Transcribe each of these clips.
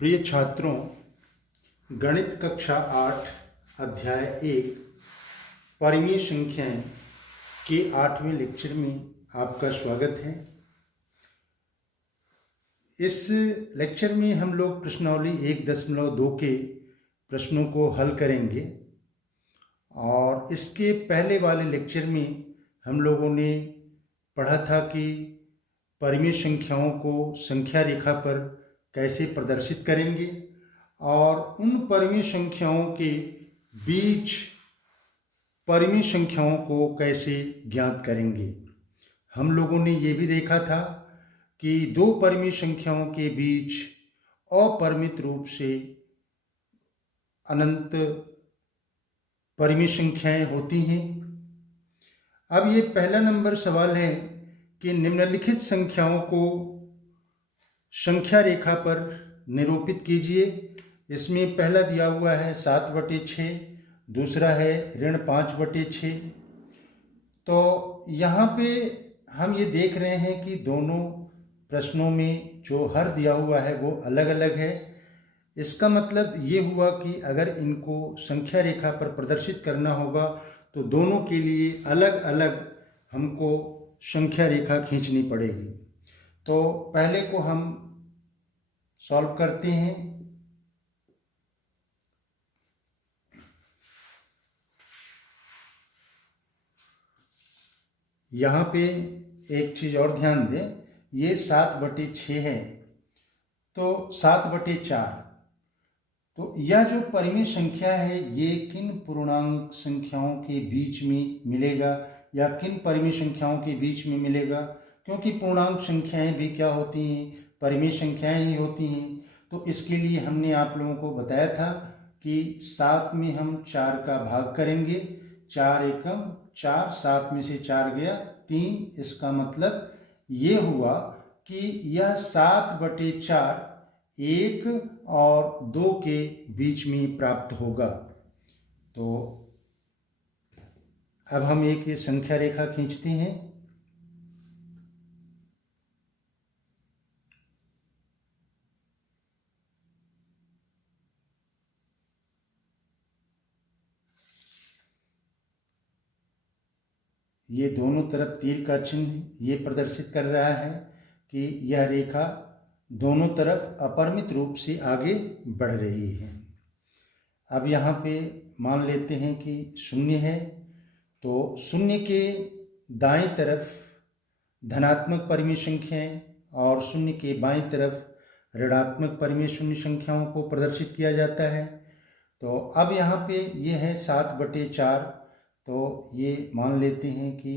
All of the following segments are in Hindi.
प्रिय छात्रों, गणित कक्षा 8 अध्याय 1 परिमेय संख्याएं के 8वें लेक्चर में आपका स्वागत है। इस लेक्चर में हम लोग प्रश्नावली 1.2 के प्रश्नों को हल करेंगे और इसके पहले वाले लेक्चर में हम लोगों ने पढ़ा था कि परिमेय संख्याओं को संख्या रेखा पर कैसे प्रदर्शित करेंगे और उन परिमेय संख्याओं के बीच परिमेय संख्याओं को कैसे ज्ञात करेंगे। हम लोगों ने ये भी देखा था कि दो परिमेय संख्याओं के बीच अपरिमित रूप से अनंत परिमेय संख्याएं होती हैं। अब ये पहला नंबर सवाल है कि निम्नलिखित संख्याओं को संख्या रेखा पर निरूपित कीजिए। इसमें पहला दिया हुआ है 7/6, दूसरा है -5/6। तो यहाँ पे हम ये देख रहे हैं कि दोनों प्रश्नों में जो हर दिया हुआ है वो अलग अलग है। इसका मतलब ये हुआ कि अगर इनको संख्या रेखा पर प्रदर्शित करना होगा तो दोनों के लिए अलग अलग हमको संख्या रेखा खींचनी पड़ेगी। तो पहले को हम सॉल्व करते हैं। यहाँ पे एक चीज़ और ध्यान दें, ये 7/6 है तो 7/4। तो यह जो परिमेय संख्या है ये किन पूर्णांक संख्याओं के बीच में मिलेगा या किन परिमेय संख्याओं के बीच में मिलेगा, क्योंकि पूर्णांक संख्याएं भी क्या होती हैं, परिमेय संख्याएं ही होती हैं। तो इसके लिए हमने आप लोगों को बताया था कि 7 में हम 4 का भाग करेंगे, 4 एकम 4, 7 में से 4 गया 3। इसका मतलब ये हुआ कि यह 7/4 1 और 2 के बीच में प्राप्त होगा। तो अब हम एक ये संख्या रेखा खींचते हैं। ये दोनों तरफ तीर का चिन्ह ये प्रदर्शित कर रहा है कि यह रेखा दोनों तरफ अपरिमित रूप से आगे बढ़ रही है। अब यहाँ पे मान लेते हैं कि 0 है, तो 0 के दाईं तरफ धनात्मक परिमेय संख्याएं और 0 के बाईं तरफ ऋणात्मक परिमेय शून्य संख्याओं को प्रदर्शित किया जाता है। तो अब यहाँ पे ये है 7/4, तो ये मान लेते हैं कि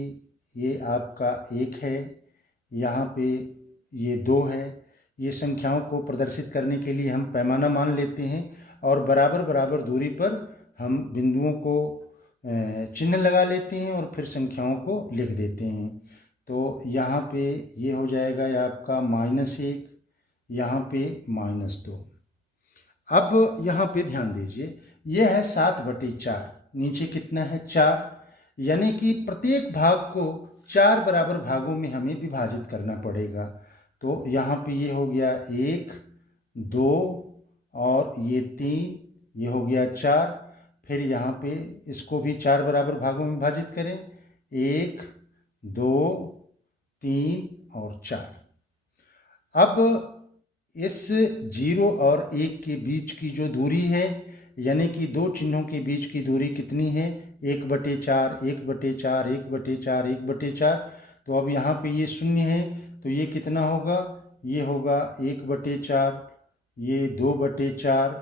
ये आपका 1 है, यहाँ पे ये 2 है। ये संख्याओं को प्रदर्शित करने के लिए हम पैमाना मान लेते हैं और बराबर बराबर दूरी पर हम बिंदुओं को चिन्ह लगा लेते हैं और फिर संख्याओं को लिख देते हैं। तो यहाँ पे ये हो जाएगा आपका -1, यहाँ पे -2। अब यहाँ पे ध्यान दीजिए, ये है 7/4, नीचे कितना है 4, यानी कि प्रत्येक भाग को 4 बराबर भागों में हमें विभाजित करना पड़ेगा। तो यहाँ पे ये हो गया 1, 2 और ये 3, ये हो गया 4। फिर यहाँ पे इसको भी 4 बराबर भागों में विभाजित करें, 1, 2, 3 और 4। अब इस 0 और 1 के बीच की जो दूरी है, यानी कि दो चिन्हों के बीच की दूरी कितनी है, 1/4, 1/4, 1/4, 1/4। तो अब यहाँ पे ये 0 है तो ये कितना होगा, ये होगा 1/4, ये 2/4,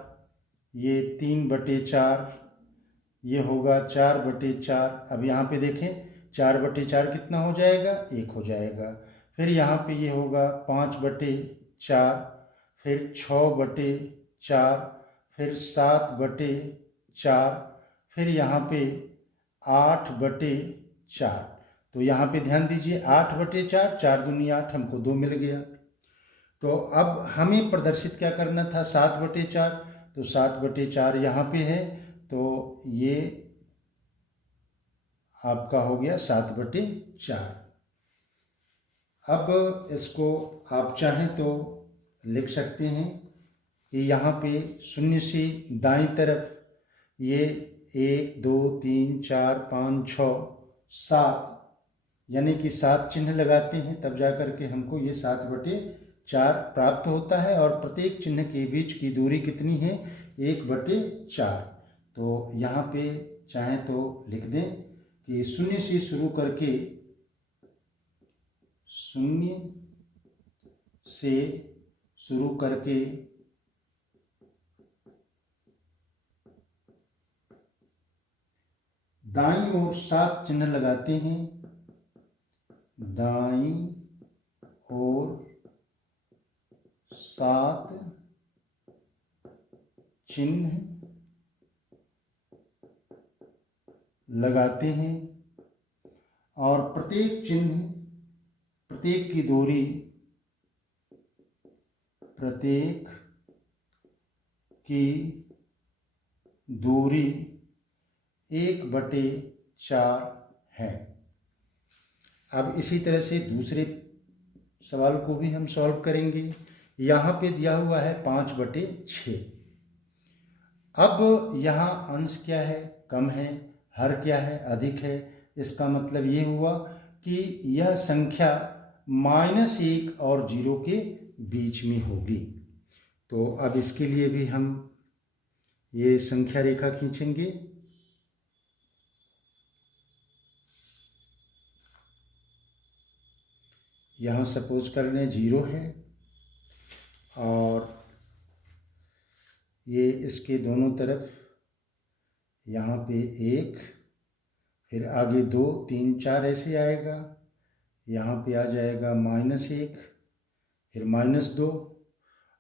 ये 3/4, ये होगा 4/4। अब यहाँ पे देखें 4/4 कितना हो जाएगा, 1 हो जाएगा। फिर यहाँ पे ये होगा 5/4, फिर 6/4, फिर 7/4, फिर यहाँ पे 8/4। तो यहाँ पे ध्यान दीजिए 8/4, 4 दूनी 8, हमको 2 मिल गया। तो अब हमें प्रदर्शित क्या करना था, 7/4, तो 7/4 यहाँ पे है, तो ये आपका हो गया 7/4। अब इसको आप चाहें तो लिख सकते हैं कि यहाँ पे शून्य से दाईं तरफ ये 1 2 3 4 5 6 7 यानी कि 7 चिन्ह लगाते हैं, तब जा कर के हमको ये 7/4 प्राप्त होता है। और प्रत्येक चिन्ह के बीच की दूरी कितनी है? 1/4। तो यहाँ पे चाहे तो लिख दें कि शून्य से शुरू करके, शून्य से शुरू करके दाईं ओर 7 चिन्ह लगाते हैं, दाईं ओर 7 चिन्ह लगाते हैं और प्रत्येक की दूरी, प्रत्येक की दूरी 1/4 है। अब इसी तरह से दूसरे सवाल को भी हम सॉल्व करेंगे। यहाँ पे दिया हुआ है 5/6। अब यहाँ अंश क्या है? कम है। हर क्या है? अधिक है। इसका मतलब ये हुआ कि यह संख्या -1 और 0 के बीच में होगी। तो अब इसके लिए भी हम ये संख्या रेखा खींचेंगे। यहाँ सपोज कर लें 0 है और ये इसके दोनों तरफ यहाँ पे 1, फिर आगे 2 3 4 ऐसे आएगा। यहाँ पे आ जाएगा -1, फिर -2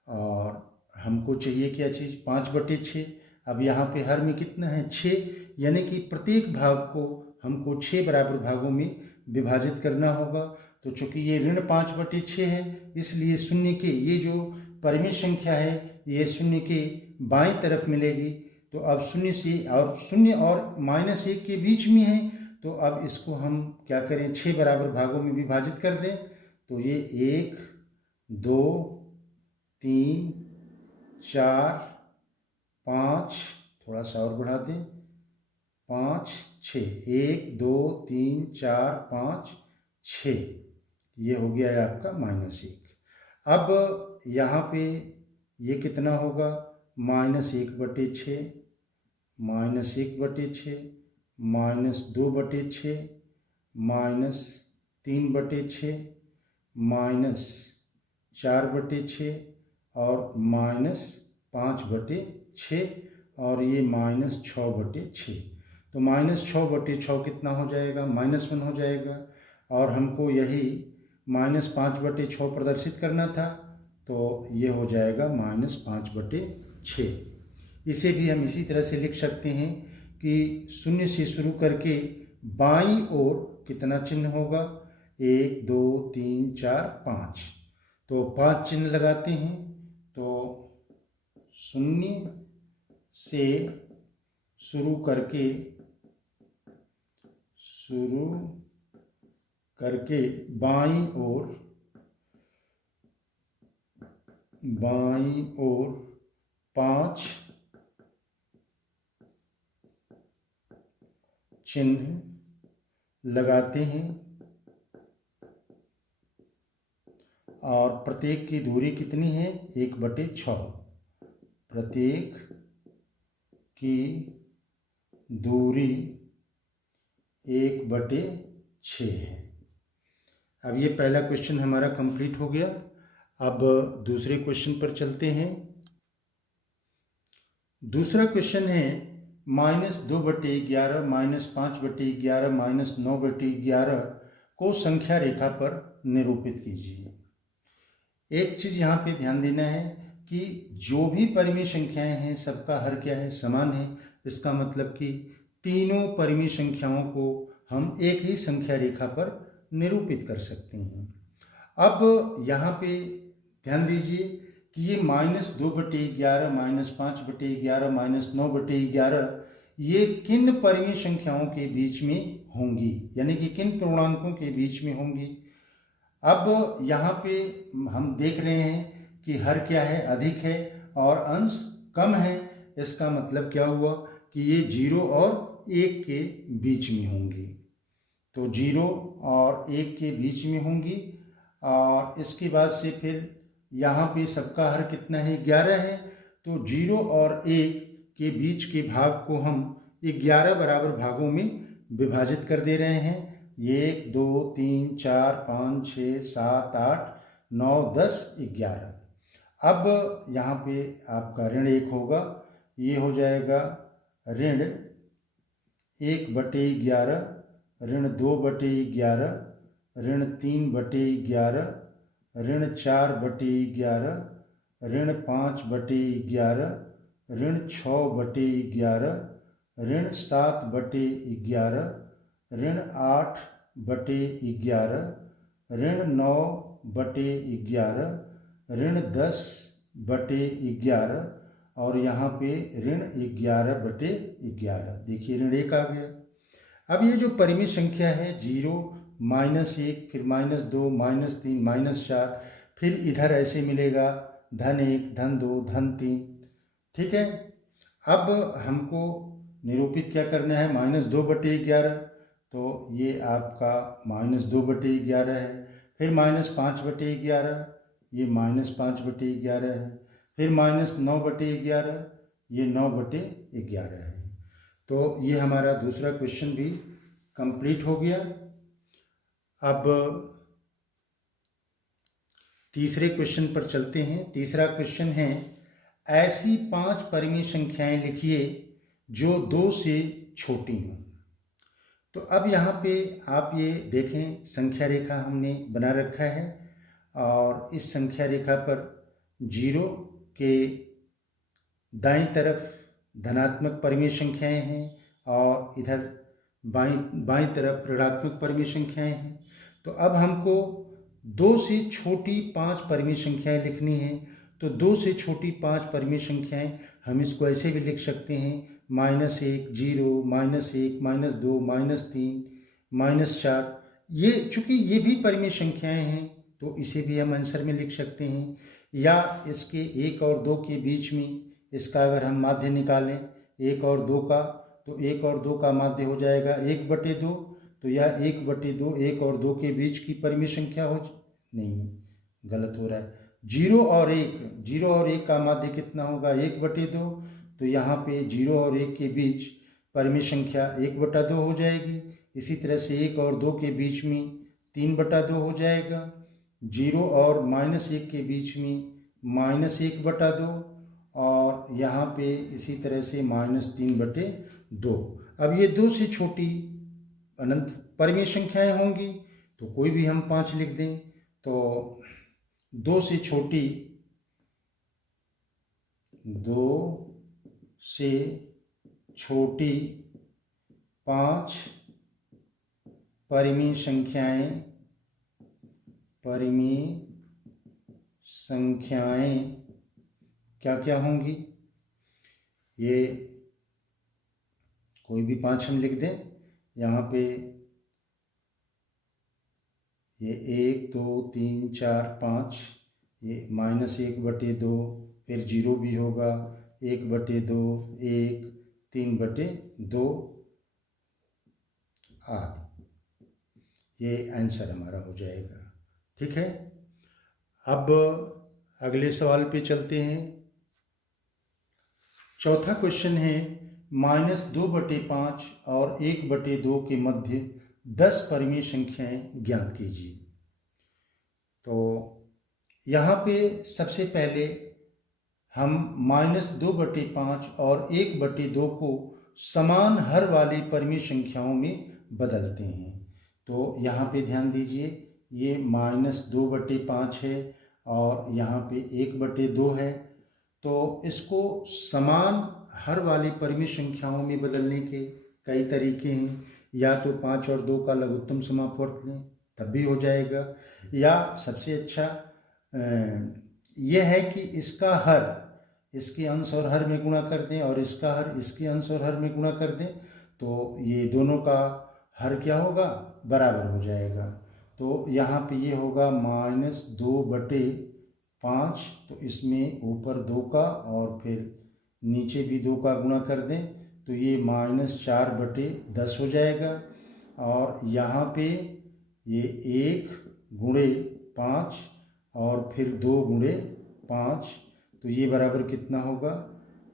और हमको चाहिए क्या चीज़? 5/6। अब यहाँ पे हर में कितना है? 6, यानी कि प्रत्येक भाग को हमको 6 बराबर भागों में विभाजित करना होगा। तो चूंकि ये ऋण 5/6 है, इसलिए शून्य के ये जो परिमेय संख्या है ये शून्य के बाईं तरफ मिलेगी। तो अब शून्य और -1 के बीच में है, तो अब इसको हम क्या करें? 6 बराबर भागों में विभाजित कर दें। तो ये 1 2 3 4 5, थोड़ा सा और बढ़ा दें, 5 6, 1 2 3 4 5 6, ये हो गया है आपका -1। अब यहाँ पे ये कितना होगा? -1/6, -1/6, -2/6, -3/6, -4/6 और -5/6 और ये -6/6। तो -6/6 कितना हो जाएगा? -1 हो जाएगा। और हमको यही -5/6 प्रदर्शित करना था, तो ये हो जाएगा -5/6। इसे भी हम इसी तरह से लिख सकते हैं कि शून्य से शुरू करके बाईं ओर कितना चिन्ह होगा? 1 2 3 4 5। तो 5 चिन्ह लगाते हैं। तो शून्य से शुरू करके बाईं ओर 5 चिन्ह लगाते हैं और प्रत्येक की दूरी कितनी है? 1/6। प्रत्येक की दूरी 1/6 है। अब ये पहला क्वेश्चन हमारा कंप्लीट हो गया। अब दूसरे क्वेश्चन पर चलते हैं। दूसरा क्वेश्चन है -2/11, -5/11, -9/11 को संख्या रेखा पर निरूपित कीजिए। एक चीज यहाँ पे ध्यान देना है कि जो भी परिमेय संख्याएं हैं सबका हर क्या है? समान है। इसका मतलब कि तीनों परिमेय संख्याओं को हम एक ही संख्या रेखा पर निरूपित कर सकते हैं। अब यहाँ पे ध्यान दीजिए कि ये -2/11, -5/11, -9/11 ये किन परिमेय संख्याओं के बीच में होंगी, यानी कि किन पूर्णांकों के बीच में होंगी। अब यहाँ पे हम देख रहे हैं कि हर क्या है? अधिक है और अंश कम है, इसका मतलब क्या हुआ कि ये 0 और 1 के बीच में होंगी। तो 0 और 1 के बीच में होंगी। और इसके बाद से फिर यहाँ पे सबका हर कितना है, 11 है। तो 0 और 1 के बीच के भाग को हम 11 बराबर भागों में विभाजित कर दे रहे हैं। 1 2 3 4 5 6 7 8 9 10 11। अब यहाँ पे आपका ऋण 1 होगा, ये हो जाएगा ऋण 1/11, ऋण 2/11, ऋण 3/11, ऋण 4/11, ऋण 5/11, ऋण 6/11, ऋण 7/11, ऋण 8/11, ऋण 9/11, ऋण 10/11 और यहाँ पे ऋण 11/11। देखिए ऋण 1 आ गया। अब ये जो परिमेय संख्या है 0 -1 फिर -2 -3 -4, फिर इधर ऐसे मिलेगा -1 -2 -3। ठीक है। अब हमको निरूपित क्या करना है, -2/11। तो ये आपका -2/11 है। फिर -5/11, ये -5/11 है। फिर -9/11, ये 9/11 है। तो ये हमारा दूसरा क्वेश्चन भी कंप्लीट हो गया। अब तीसरे क्वेश्चन पर चलते हैं। तीसरा क्वेश्चन है, ऐसी 5 परिमेय संख्याएं लिखिए जो 2 से छोटी हों। तो अब यहाँ पे आप ये देखें, संख्या रेखा हमने बना रखा है और इस संख्या रेखा पर 0 के दाईं तरफ धनात्मक परिमेय संख्याएं हैं और इधर बाईं तरफ ऋणात्मक परिमेय संख्याएं हैं। तो अब हमको 2 से छोटी 5 परिमेय संख्याएं लिखनी है। तो 2 से छोटी 5 परिमेय संख्याएं हम इसको ऐसे भी लिख सकते हैं, -1 0 -1 -2 -3 -4। ये चूँकि ये भी परिमेय संख्याएं हैं तो इसे भी हम आंसर में लिख सकते हैं। या इसके 1 और 2 के बीच में इसका अगर हम माध्य निकालें 1 और 2 का, तो 1 और 2 का माध्य हो जाएगा 1/2। तो यह 1/2 1 और 2 के बीच की परिमेय संख्या नहीं, गलत हो रहा है। 0 और 1 का माध्य कितना होगा, 1/2। तो यहाँ पे 0 और 1 के बीच परिमेय संख्या 1/2 हो जाएगी। इसी तरह से 1 और 2 के बीच में 3/2 हो जाएगा। 0 और -1 के बीच में -1/2 और यहाँ पे इसी तरह से -3/2। अब ये 2 से छोटी अनंत परिमेय संख्याएं होंगी तो कोई भी हम 5 लिख दें। तो 2 से छोटी 5 परिमेय संख्याएं क्या क्या होंगी, ये कोई भी 5 हम लिख दें। यहाँ पे ये 1 2 3 4 5, ये -1/2, फिर 0 भी होगा 1/2 1 3/2 आदि। ये आंसर हमारा हो जाएगा। ठीक है। अब अगले सवाल पे चलते हैं। चौथा क्वेश्चन है, -2/5 और 1/2 के मध्य 10 परिमेय संख्याएं ज्ञात कीजिए। तो यहाँ पे सबसे पहले हम -2/5 और 1/2 को समान हर वाली परिमेय संख्याओं में बदलते हैं। तो यहाँ पे ध्यान दीजिए, ये -2/5 है और यहाँ पे 1/2 है। तो इसको समान हर वाली परिमेय संख्याओं में बदलने के कई तरीके हैं। या तो 5 और 2 का लघुत्तम समापवर्त लें तब भी हो जाएगा, या सबसे अच्छा यह है कि इसका हर इसके अंश और हर में गुणा कर दें और इसका हर इसके अंश और हर में गुणा कर दें। तो ये दोनों का हर क्या होगा, बराबर हो जाएगा। तो यहाँ पे ये होगा -2/5 5, तो इसमें ऊपर 2 का और फिर नीचे भी 2 का गुणा कर दें तो ये -4/10 हो जाएगा। और यहाँ पे ये 1 गुणे 5 और फिर 2 गुणे 5, तो ये बराबर कितना होगा,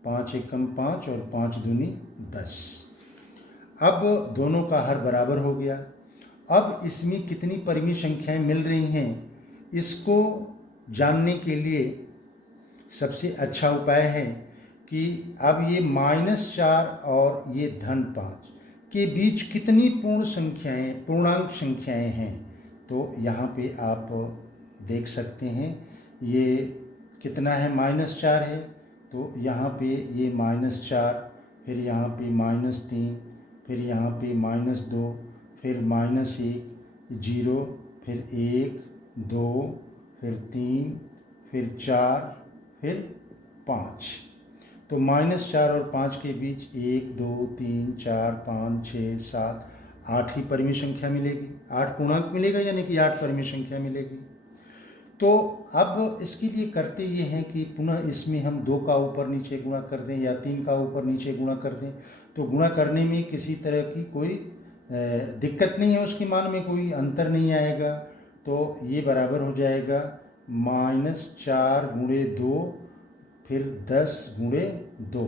5 एकम 5 और 5 दूनी 10। अब दोनों का हर बराबर हो गया। अब इसमें कितनी परिमेय संख्याएं मिल रही हैं इसको जानने के लिए सबसे अच्छा उपाय है कि अब ये -4 और ये -5 के बीच कितनी पूर्णांक संख्याएं हैं। तो यहाँ पे आप देख सकते हैं ये कितना है, -4 है, तो यहाँ पे ये -4, फिर यहाँ पे -3, फिर यहाँ पे -2, फिर -1, 0, फिर 1, 2, फिर 3, फिर 4, फिर 5। तो -4 और 5 के बीच 1, 2, 3, 4, 5, 6, 7, 8 ही परिमेय संख्या मिलेगी, 8 पूर्णांक मिलेगा, यानी कि 8 परिमेय संख्या मिलेगी। तो अब इसके लिए करते ये हैं कि पुनः इसमें हम 2 का ऊपर नीचे गुणा कर दें या 3 का ऊपर नीचे गुणा कर दें, तो गुणा करने में किसी तरह की कोई दिक्कत नहीं है, उसके मान में कोई अंतर नहीं आएगा। तो ये बराबर हो जाएगा -4 गुणे 2, फिर 10 गुणे 2,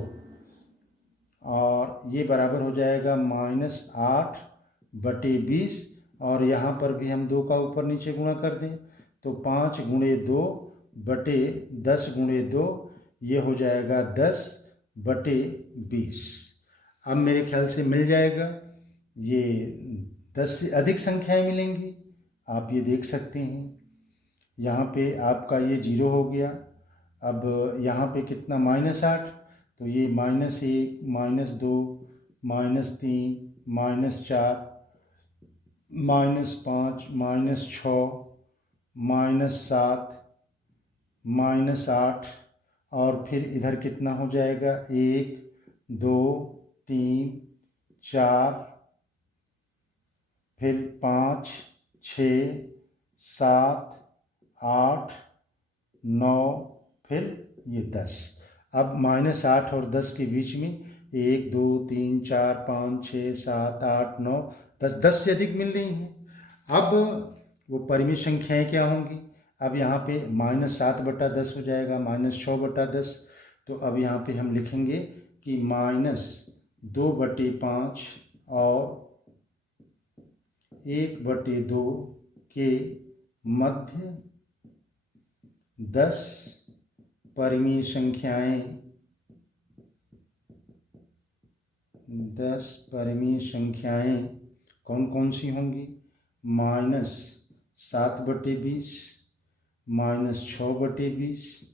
और ये बराबर हो जाएगा -8/20, और यहाँ पर भी हम 2 का ऊपर नीचे गुणा कर दें तो 5 गुणे 2/10 गुणे 2, ये हो जाएगा 10/20। अब मेरे ख्याल से मिल जाएगा, ये 10 से अधिक संख्याएं मिलेंगी, आप ये देख सकते हैं। यहाँ पे आपका ये 0 हो गया। अब यहाँ पे कितना, -8, तो ये -1, -2, -3, -4, -5, -6, -7, -8, और फिर इधर कितना हो जाएगा, 1, 2, 3, 4, फिर 5, 6, 7, 8, 9, फिर ये 10। अब -8 और 10 के बीच में 1, 2, 3, 4, 5, 6, 7, 8, 9, 10 से अधिक मिल रही हैं। अब वो परिमेय संख्याएं क्या होंगी, अब यहाँ पे -7/10 हो जाएगा, -6/10। तो अब यहाँ पे हम लिखेंगे कि -2/5 और 1/2 के मध्य 10 परिमेय संख्याएं, 10 परिमेय संख्याएं कौन कौन सी होंगी, -7/20, -6/20,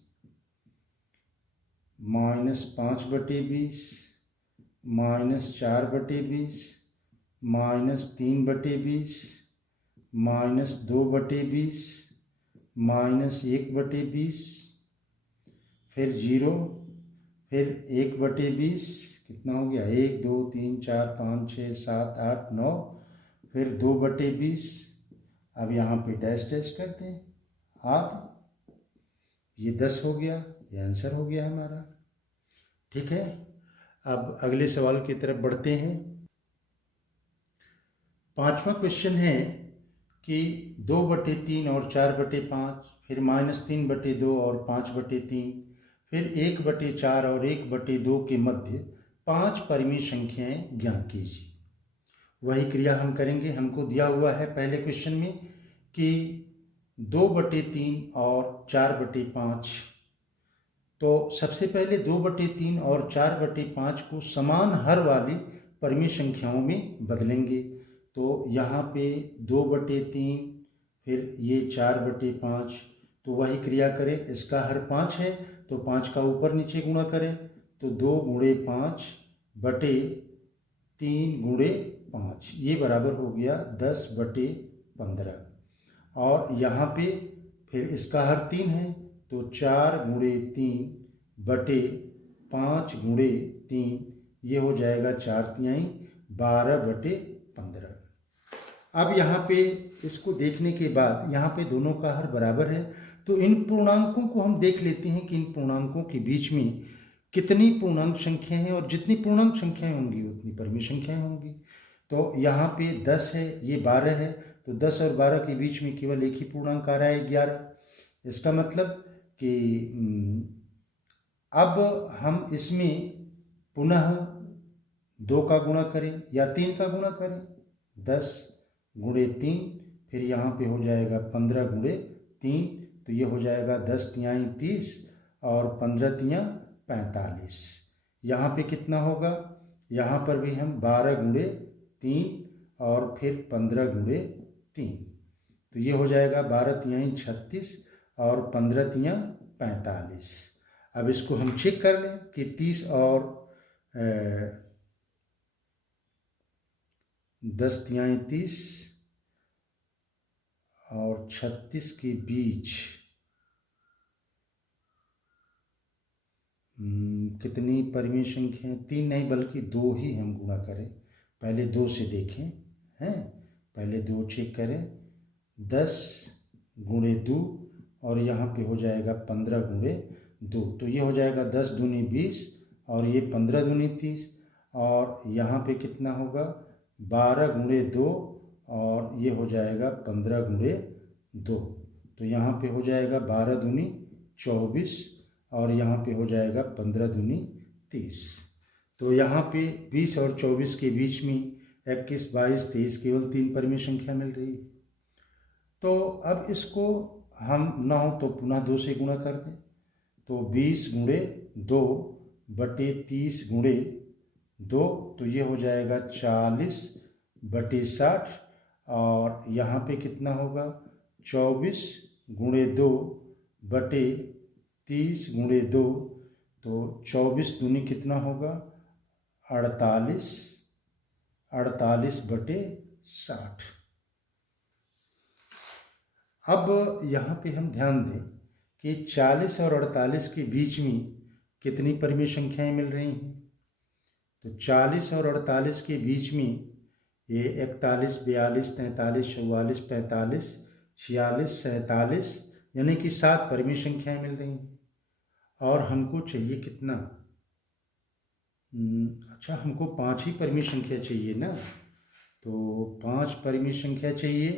-5/20, -4/20, -3/20, -2/20, -1/20, फिर 0, फिर 1/20, कितना हो गया, 1, 2, 3, 4, 5, 6, 7, 8, 9, फिर 2/20। अब यहाँ पे डैश डैश करते हैं, आध, ये 10 हो गया, ये आंसर हो गया हमारा। ठीक है, अब अगले सवाल की तरफ बढ़ते हैं। 5वां क्वेश्चन है कि 2/3 और 4/5, फिर -3/2 और 5/3, फिर 1/4 और 1/2 के मध्य 5 परिमेय संख्याएं ज्ञात कीजिए। वही क्रिया हम करेंगे। हमको दिया हुआ है पहले क्वेश्चन में कि 2/3 और 4/5, तो सबसे पहले 2/3 और 4/5 को समान हर वाली परिमेय संख्याओं में बदलेंगे। तो यहाँ पे 2/3, फिर ये 4/5, तो वही क्रिया करें। इसका हर 5 है तो 5 का ऊपर नीचे गुणा करें, तो 2 गुणे 5/3 गुणे 5, ये बराबर हो गया 10/15। और यहाँ पे फिर इसका हर 3 है तो 4 गुणे 3/5 गुणे 3, ये हो जाएगा 4×3 12/15। अब यहाँ पे इसको देखने के बाद यहाँ पे दोनों का हर बराबर है, तो इन पूर्णांकों को हम देख लेते हैं कि इन पूर्णांकों के बीच में कितनी पूर्णांक संख्या हैं, और जितनी पूर्णांक संख्याएं होंगी उतनी परिमेय संख्याएं होंगी। तो यहाँ पे 10 है, ये 12 है, तो 10 और 12 के बीच में केवल एक ही पूर्णांक आ रहा है 11। इसका मतलब कि अब हम इसमें पुनः 2 का गुणा करें या 3 का गुणा करें। 10 गुणे 3, फिर यहाँ पे हो जाएगा 15 गुणे 3, तो ये हो जाएगा 10 तिहाई 30 और 15 तिहाई 45। यहाँ पे कितना होगा, यहाँ पर भी हम 12 गुणे 3 और फिर 15 गुणे 3, तो ये हो जाएगा 12 तिहाई 36 और 15 तिहाई 45। अब इसको हम चेक कर लें कि 30 और 10 तिहाई 30 और 36 के बीच कितनी परिमेय संख्या है? 3 नहीं बल्कि 2 ही हम गुणा करें। पहले 2 से देखें, हैं, पहले 2 चेक करें। 10 गुणे 2 और यहाँ पे हो जाएगा 15 गुणे 2, तो ये हो जाएगा 10 दूनी 20 और ये 15 दूनी 30, और यहाँ पे कितना होगा 12 गुणे 2 और ये हो जाएगा 15 गुणे 2, तो यहाँ पे हो जाएगा 12 दूनी 24 और यहाँ पे हो जाएगा 15 दूनी 30। तो यहाँ पे 20 और 24 के बीच में 21, 22, 23 केवल 3 परिमेय संख्या मिल रही है। तो अब इसको हम ना हो तो पुनः 2 से गुणा कर दें, तो 20 गुणे 2 बटे 30 गुणे 2, तो ये हो जाएगा 40 बटे 60, और यहाँ पे कितना होगा 24 गुणे 2 बटे 30 गुणे 2, तो 24 दूनी कितना होगा 48, 48 बटे 60। अब यहाँ पे हम ध्यान दें कि 40 और 48 के बीच में कितनी परिमेय संख्याएं मिल रही हैं। तो 40 और 48 के बीच में ये 41, 42, 43, 44, 45, 46, 47 यानी कि 7 परिमेय संख्याएं मिल रही हैं। और हमको चाहिए कितना, अच्छा हमको 5 ही परिमेय संख्या चाहिए ना, तो 5 परिमेय संख्या चाहिए।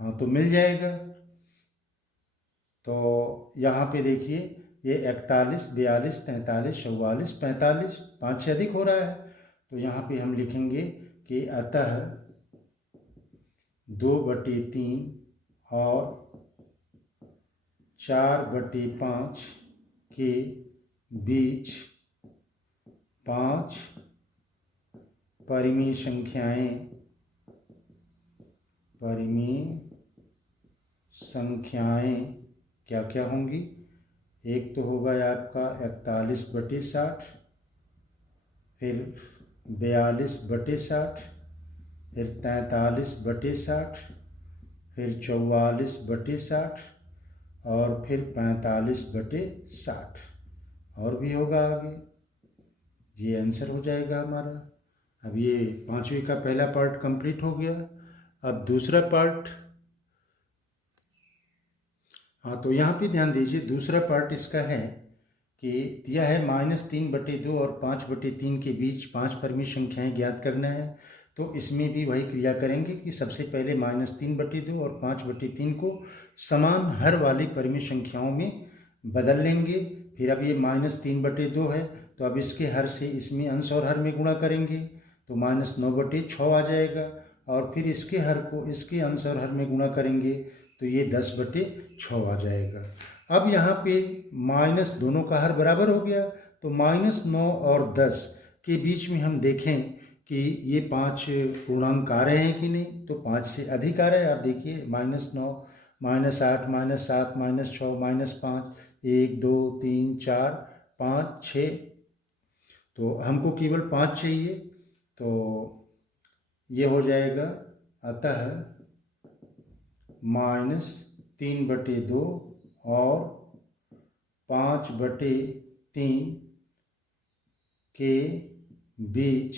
हाँ, तो मिल जाएगा। तो यहाँ पे देखिए ये 41, 42, 43, 44, 45 5 से अधिक हो रहा है, तो यहाँ पे हम लिखेंगे कि अतः 2/3 और 4/5 के बीच 5 परिमेय संख्याएं क्या क्या होंगी। एक तो होगा आपका 41/60, फिर 42/60, फिर 43/60, फिर 44/60 और फिर 45/60, और भी होगा आगे। ये आंसर हो जाएगा हमारा। अब ये 5वीं का पहला पार्ट कंप्लीट हो गया। अब दूसरा पार्ट, हाँ, तो यहाँ पे ध्यान दीजिए, दूसरा पार्ट इसका है कि दिया है -3/2 और 5/3 के बीच 5 परिमेय संख्याएं ज्ञात करना है। तो इसमें भी वही क्रिया करेंगे कि सबसे पहले -3/2 और 5/3 को समान हर वाली परिमेय संख्याओं में बदल लेंगे। फिर अब ये -3/2 है, तो अब इसके हर से इसमें अंश और हर में गुणा करेंगे, तो -9/6 आ जाएगा, और फिर इसके हर को इसके अंश और हर में गुणा करेंगे, तो ये 10/6 आ जाएगा। अब यहाँ पे माइनस दोनों का हर बराबर हो गया, तो -9 और 10 के बीच में हम देखें कि ये 5 पूर्णांक आ रहे हैं कि नहीं, तो 5 से अधिक आ रहे हैं। आप देखिए -9, -8, -7, -6, -5, 1, 2, 3, 4, 5, 6, तो हमको केवल 5 चाहिए, तो ये हो जाएगा अतः -3/2 और 5/3 के बीच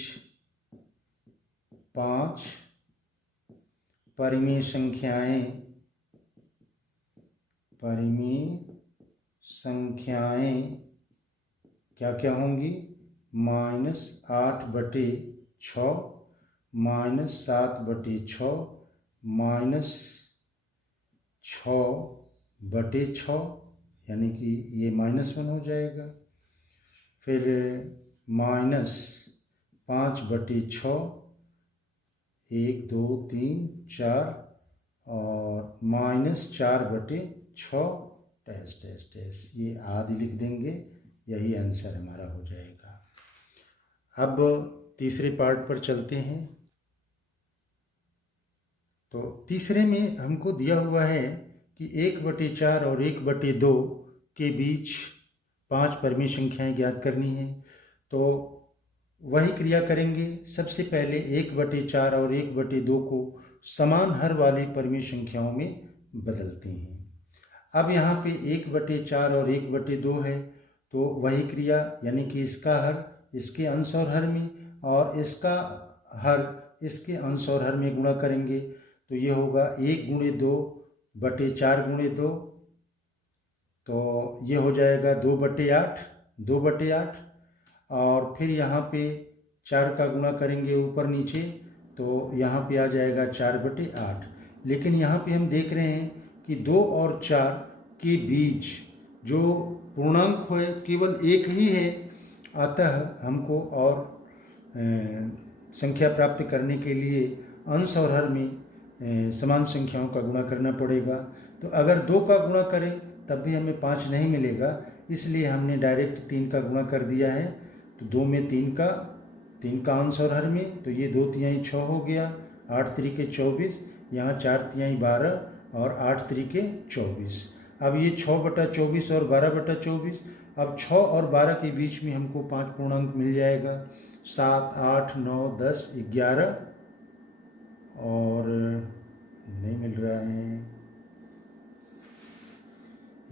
5 परिमेय परिमेय संख्याएं क्या क्या होंगी? -8/6, -7/6, -6/6, यानी कि ये -1 हो जाएगा। फिर -5/6, 1 2 3 4, और -4/6 डैश डैश डैश, ये आदि लिख देंगे। यही आंसर हमारा हो जाएगा। अब तीसरे पार्ट पर चलते हैं। तो तीसरे में हमको दिया हुआ है कि 1/4 और 1/2 के बीच 5 परिमेय संख्याएं ज्ञात करनी है। तो वही क्रिया करेंगे। सबसे पहले 1/4 और 1/2 को समान हर वाली परिमेय संख्याओं में बदलते हैं। अब यहाँ पे 1/4 और 1/2 है, तो वही क्रिया, यानी कि इसका हर इसके अंश और हर में, और इसका हर इसके अंश और हर में गुणा करेंगे। तो ये होगा 1 × 2/4 × 2, तो ये हो जाएगा 2/8, 2/8। और फिर यहाँ पे 4 का गुणा करेंगे ऊपर नीचे, तो यहाँ पे आ जाएगा 4/8। लेकिन यहाँ पे हम देख रहे हैं कि 2 और 4 के बीच जो पूर्णांक है केवल एक ही है, अतः हमको और संख्या प्राप्त करने के लिए अंश और हर में समान संख्याओं का गुणा करना पड़ेगा। तो अगर 2 का गुणा करें तब भी हमें 5 नहीं मिलेगा, इसलिए हमने डायरेक्ट 3 का गुणा कर दिया है। तो 2 में 3 का अंश और हर में, तो ये 2 तिहाई 6 हो गया, 8 त्रिके 24, यहाँ 4 तिहाई 12 और 8 त्रिके 24। अब ये 6/24 और 12/24। अब 6 और 12 के बीच में हमको 5 पूर्णांक मिल जाएगा, 7 8 9 10 11, और नहीं मिल रहा है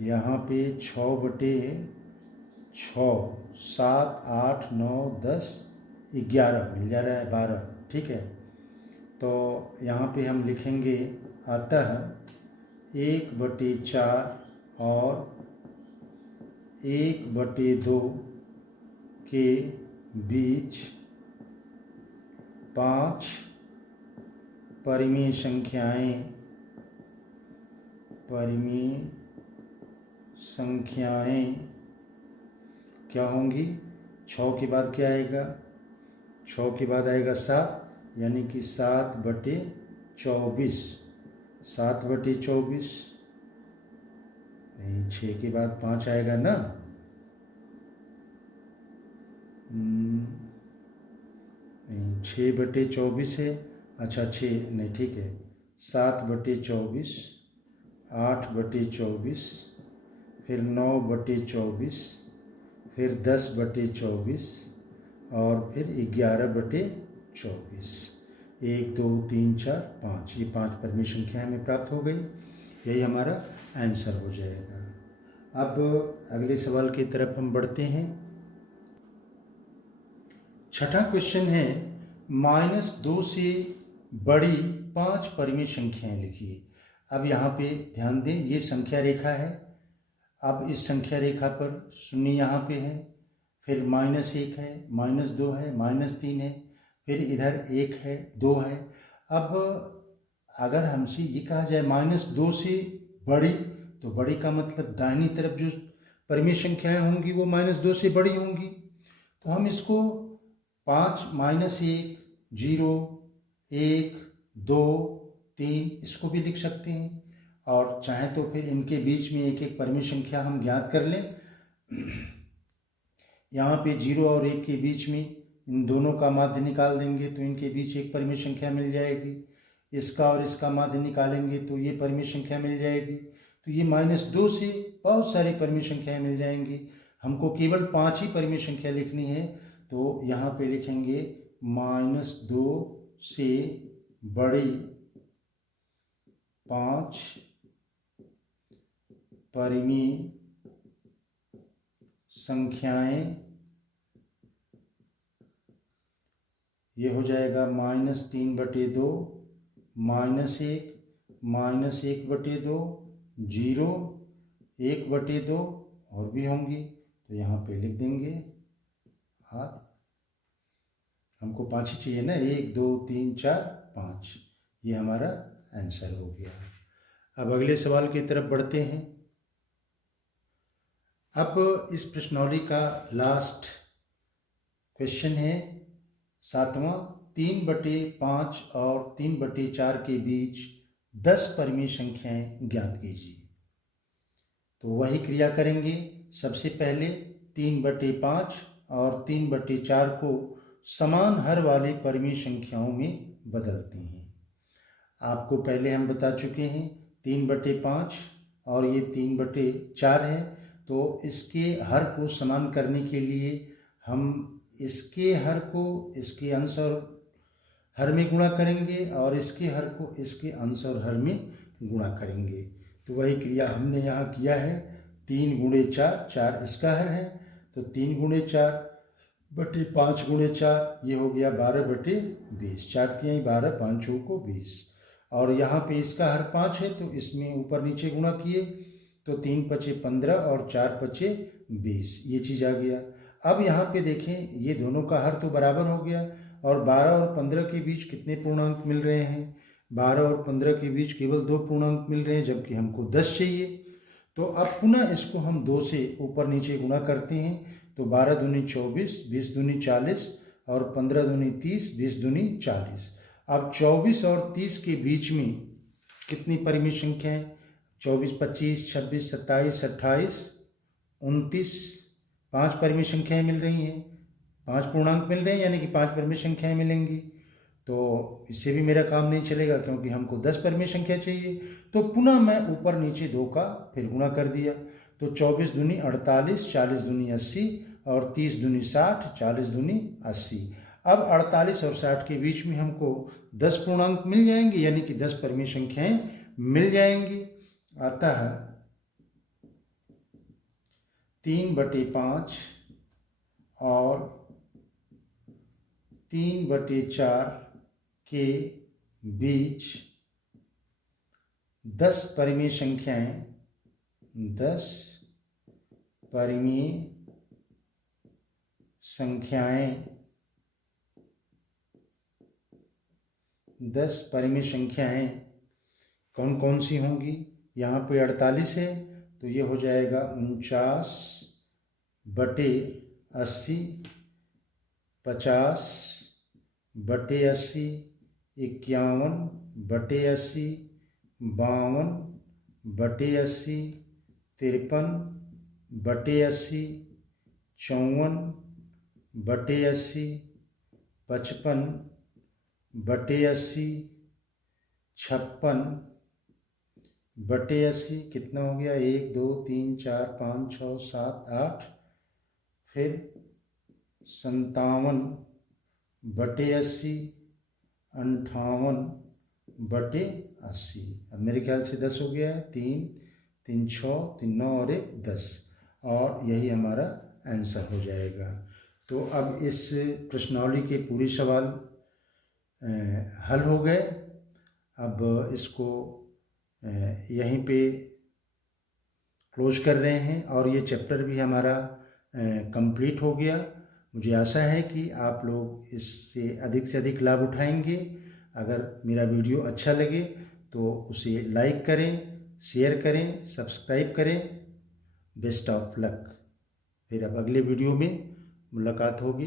यहाँ पे 6/6, 7 8 9 10 11 मिल जा रहा है, 12, ठीक है। तो यहाँ पे हम लिखेंगे अतः 1/4 और 1/2 के बीच 5 परिमेय संख्याएं क्या होंगी? 6 के बाद क्या आएगा? 6 के बाद आएगा 7, यानी कि 7/24, 7/24 नहीं, 6 के बाद 5 आएगा ना? नहीं, 6/24 है। अच्छा 6 नहीं, ठीक है, 7/24, 8/24, फिर 9/24, फिर 10/24, और फिर 11/24। 1 2 3 4 5, ये 5 परिमेय संख्या हमें प्राप्त हो गई। यही हमारा आंसर हो जाएगा। अब अगले सवाल की तरफ हम बढ़ते हैं। छठा क्वेश्चन है, -2 से बड़ी 5 परिमेय संख्याएं लिखिए। अब यहाँ पे ध्यान दें, ये संख्या रेखा है। अब इस संख्या रेखा पर शून्य यहाँ पे है, फिर -1 है, -2 है, -3 है, फिर इधर 1 है, 2 है। अब अगर हमसे ये कहा जाए -2 से बड़ी, तो बड़ी का मतलब दाहिनी तरफ जो परिमेय संख्याएं होंगी वो -2 से बड़ी होंगी। तो हम इसको 5 -1 0 1 2 3 इसको भी लिख सकते हैं, और चाहे तो फिर इनके बीच में एक एक परिमेय संख्या हम ज्ञात कर लें। यहाँ पे 0 और 1 के बीच में इन दोनों का माध्य निकाल देंगे तो इनके बीच एक परिमेय संख्या मिल जाएगी। इसका और इसका माध्य निकालेंगे तो ये परिमेय संख्या मिल जाएगी। तो ये -2 से बहुत सारी परिमेय संख्याएं मिल जाएंगी। हमको केवल 5 ही परिमेय संख्या लिखनी है, तो यहाँ पे लिखेंगे -2 से बड़ी 5 परिमेय संख्याएं। ये हो जाएगा -3/2, -1, -1/2, 0, 1/2 और भी होंगी, तो यहाँ पे लिख देंगे आध। हमको 5 ही चाहिए ना, 1 2 3 4 5, ये हमारा आंसर हो गया। अब अगले सवाल की तरफ बढ़ते हैं। अब इस प्रश्नावली का लास्ट क्वेश्चन है 7वां, 3/5 और 3/4 के बीच 10 परिमेय संख्याएं ज्ञात कीजिए। तो वही क्रिया करेंगे। सबसे पहले 3/5 और 3/4 को समान हर वाली परिमेय संख्याओं में बदलते हैं। आपको पहले हम बता चुके हैं 3/5 और ये 3/4 है, तो इसके हर को समान करने के लिए हम इसके हर को इसके अंश और हर में गुणा करेंगे और इसके हर को इसके अंश और हर में गुणा करेंगे। तो वही क्रिया हमने यहाँ किया है। 3 × 4, 4 इसका हर है, तो 3 × 4 बटे 5 × 4, ये हो गया 12/20। 4 तिहाई 12, 5 चौको 20। और यहाँ पे इसका हर 5 है, तो इसमें ऊपर नीचे गुणा किए, तो 3 × 5 = 15 और 4 × 5 = 20, ये चीज़ आ गया। अब यहाँ पे देखें, ये दोनों का हर तो बराबर हो गया, और 12 और 15 के बीच कितने पूर्णांक मिल रहे हैं? 12 और 15 के बीच केवल 2 पूर्णांक मिल रहे हैं, जबकि हमको 10 चाहिए। तो अब पुनः इसको हम 2 से ऊपर नीचे गुणा करते हैं, तो 12 दूनी 24, 20 दूनी 40 और 15 दूनी 30, 20 दूनी 40। अब 24 और 30 के बीच में कितनी परिमेय संख्या है? 24, 25, 26, 27, 28, 29, 5 परिमेय संख्याएं मिल रही हैं, 5 पूर्णांक मिल रहे हैं, यानी कि 5 परिमेय संख्याएं मिलेंगी। तो इससे भी मेरा काम नहीं चलेगा, क्योंकि हमको 10 परिमेय संख्या चाहिए। तो पुनः मैं ऊपर नीचे 2 का फिर गुणा कर दिया, तो 24 दूनी 48, 40 दूनी 80 और 30 दूनी 60, 40 दूनी 80। अब 48 और 60 के बीच में हमको 10 पूर्णांक मिल जाएंगे, यानी कि 10 परिमेय संख्याएं मिल जाएंगी। अतः 3/5 और 3/4 के बीच 10 परिमेय संख्याएं 10 परिमेय संख्याएं कौन कौन सी होंगी? यहाँ पे 48 है, तो ये हो जाएगा 49/80, 50/80, 51/80, 52/80, 53/80, 54/80, 55/80, 56/80। कितना हो गया? 1 2 3 4 5 6 7 8। फिर 57/80, 58/80। अब मेरे ख्याल से 10 हो गया है। 3 3 6 3 9 और 1 10, और यही हमारा आंसर हो जाएगा। तो अब इस प्रश्नावली के पूरे सवाल हल हो गए। अब इसको यहीं पे क्लोज कर रहे हैं, और ये चैप्टर भी हमारा कंप्लीट हो गया। मुझे आशा है कि आप लोग इससे से अधिक लाभ उठाएंगे। अगर मेरा वीडियो अच्छा लगे तो उसे लाइक करें, शेयर करें, सब्सक्राइब करें। Best of luck. फिर अब अगले वीडियो में मुलाकात होगी।